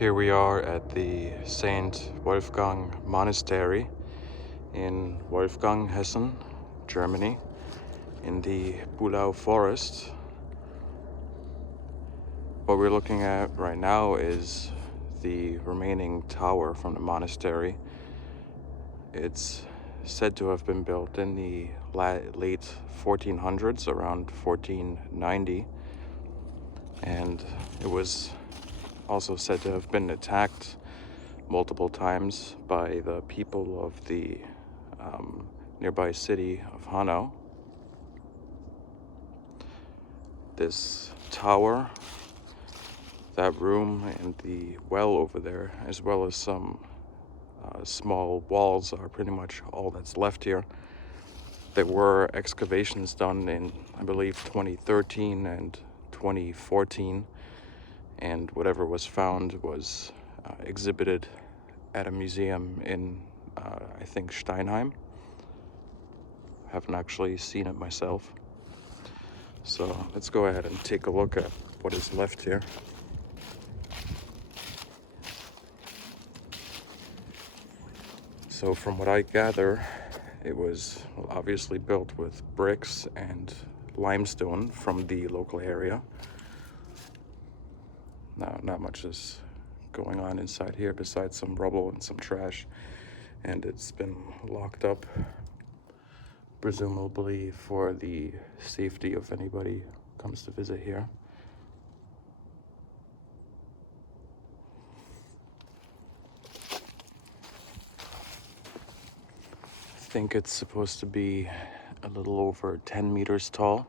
Here we are at the St. Wolfgang Monastery in Wolfgang, Hessen, Germany, in the Bulau forest. What we're looking at right now is the remaining tower from the monastery. It's said to have been built in the late 1400s, around 1490, and it was also said to have been attacked multiple times by the people of the nearby city of Hanau. This tower, that room, and the well over there, as well as some small walls, are pretty much all that's left here. There were excavations done in, I believe, 2013 and 2014, and whatever was found was exhibited at a museum in, I think, Steinheim. Haven't actually seen it myself. So let's go ahead and take a look at what is left here. So from what I gather, it was obviously built with bricks and limestone from the local area. Now, not much is going on inside here besides some rubble and some trash, and it's been locked up, presumably for the safety of anybody who comes to visit here. I think it's supposed to be a little over 10 meters tall.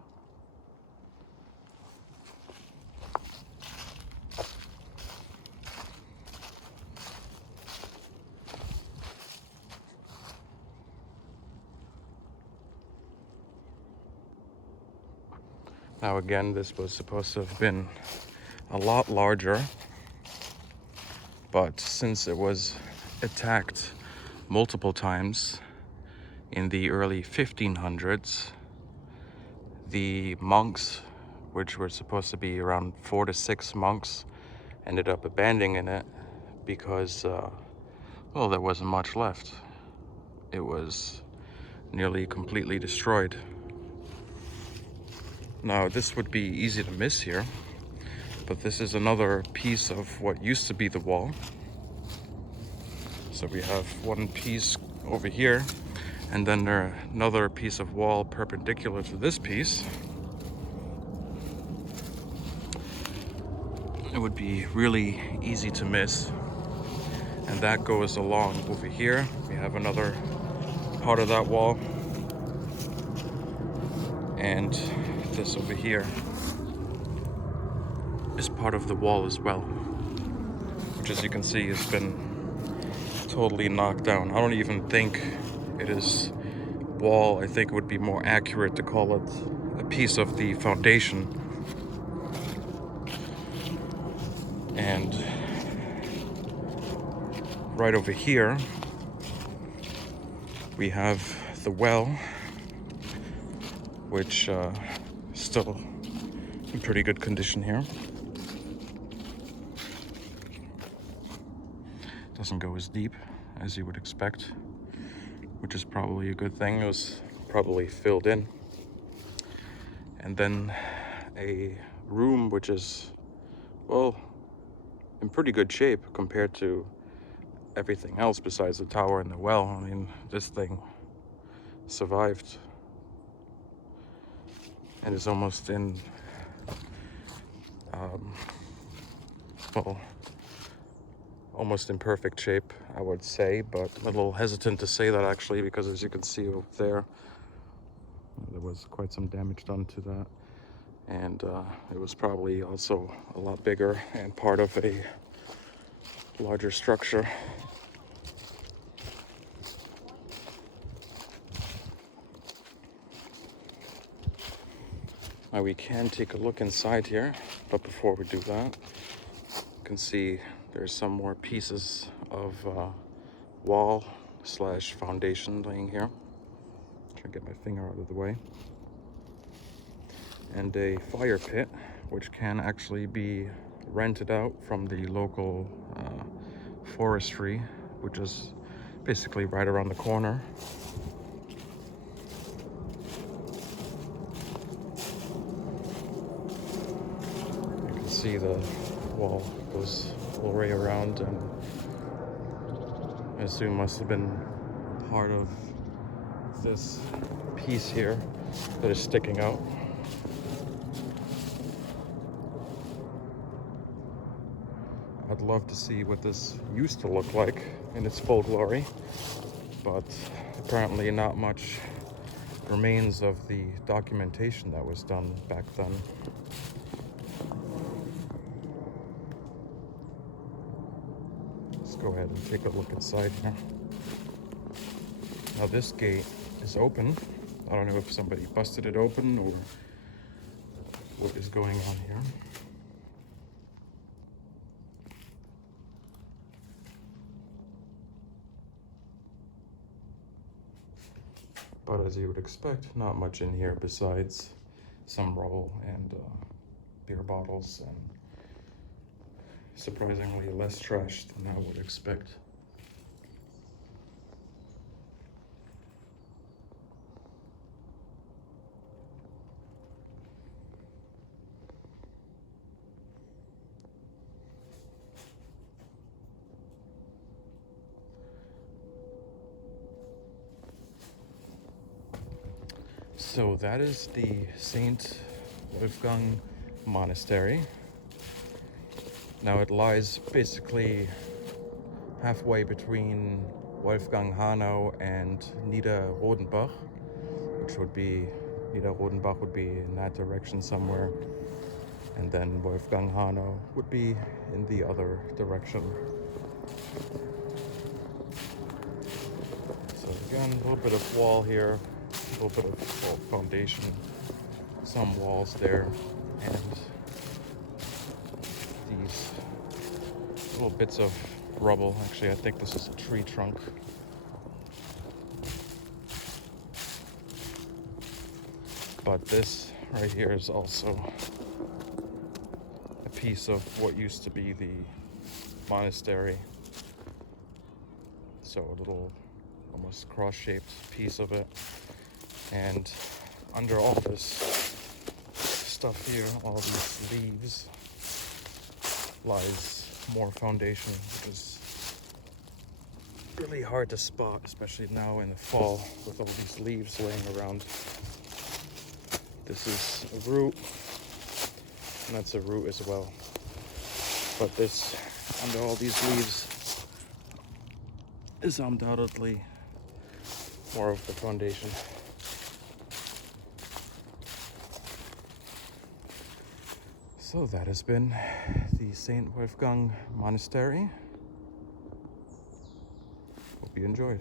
Now again, this was supposed to have been a lot larger, but since it was attacked multiple times in the early 1500s, the monks, which were supposed to be around 4 to 6 monks, ended up abandoning it because, well, there wasn't much left. It was nearly completely destroyed. Now, this would be easy to miss here, but this is another piece of what used to be the wall. So we have one piece over here, and then another piece of wall perpendicular to this piece. It would be really easy to miss, and that goes along over here. We have another part of that wall, and this over here is part of the wall as well, which, as you can see, has been totally knocked down. I don't even think it is wall. I think it would be more accurate to call it a piece of the foundation. And right over here we have the well, which is still in pretty good condition here. Doesn't go as deep as you would expect, which is probably a good thing. It was probably filled in. And then a room which is, well, in pretty good shape compared to everything else besides the tower and the well. I mean, this thing survived and is almost in, well, almost in perfect shape, I would say, but I'm a little hesitant to say that actually, because as you can see over there, there was quite some damage done to that, and it was probably also a lot bigger and part of a larger structure. Now we can take a look inside here, but before we do that, you can see there's some more pieces of wall / foundation laying here. Try to get my finger out of the way. And a fire pit, which can actually be rented out from the local forestry, which is basically right around the corner. You can see the wall goes all the way around, and I assume must have been part of this piece here that is sticking out. I'd love to see what this used to look like in its full glory, but apparently not much remains of the documentation that was done back then. Let's go ahead and take a look inside here. Now this gate is open. I don't know if somebody busted it open or what is going on here. But as you would expect, not much in here besides some rubble and beer bottles, and surprisingly less trash than I would expect. So that is the St. Wolfgang Monastery. Now it lies basically halfway between Wolfgang Hanau and Niederrodenbach, which would be, Niederrodenbach would be in that direction somewhere, and then Wolfgang Hanau would be in the other direction. So again, a little bit of wall here, a little bit of foundation, some walls there, and these little bits of rubble. Actually, I think this is a tree trunk. But this right here is also a piece of what used to be the monastery. So a little almost cross-shaped piece of it. And under all this stuff here, all these leaves, lies more foundation, which is really hard to spot, especially now in the fall with all these leaves laying around. This is a root, and that's a root as well. But this, under all these leaves, is undoubtedly more of the foundation. So that has been the St. Wolfgang Monastery. Hope you enjoyed.